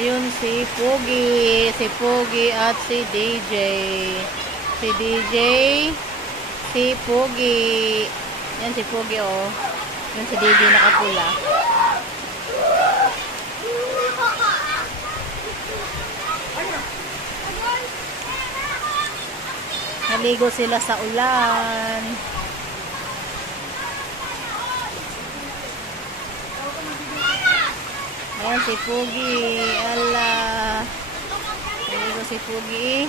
Ayun si Pogi. Si Pogi at si DJ. Si DJ. Si Pogi. Yan si Pogi oh. Yan si DJ nakapula. Naligo sila sa ulan. Ayan si Pogi. Ala. Naligo si Pogi.